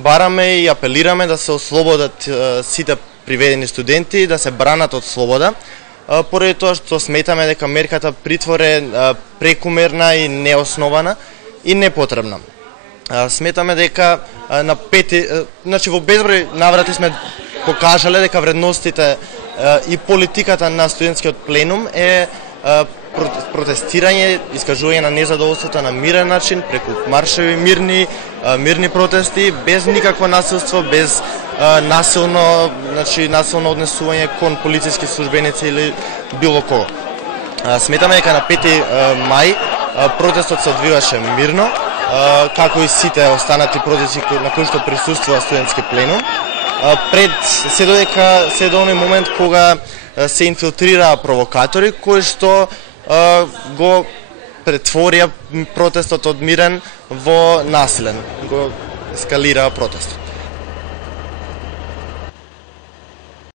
Бараме и апелираме да се ослободат сите приведени студенти, да се бранат од слобода, поради тоа што сметаме дека мерката притвор е прекумерна и неоснована и непотребна. Сметаме дека на во безброј наврати сме покажале дека вредностите и политиката на студентскиот пленум е протестирање, искажување на незадоволството на мирен начин, преку маршеви, мирни протести, без никакво насилство, без насилно однесување кон полициски службеници или било кого. Сметаме дека на 5 мај протестот се одвиваше мирно, како и сите останати протести на кои што присуствува студентски пленум. Пред се до оној момент кога се инфилтрираа провокатори кои што го претворија протестот од мирен во насилен, го ескалираа протестот.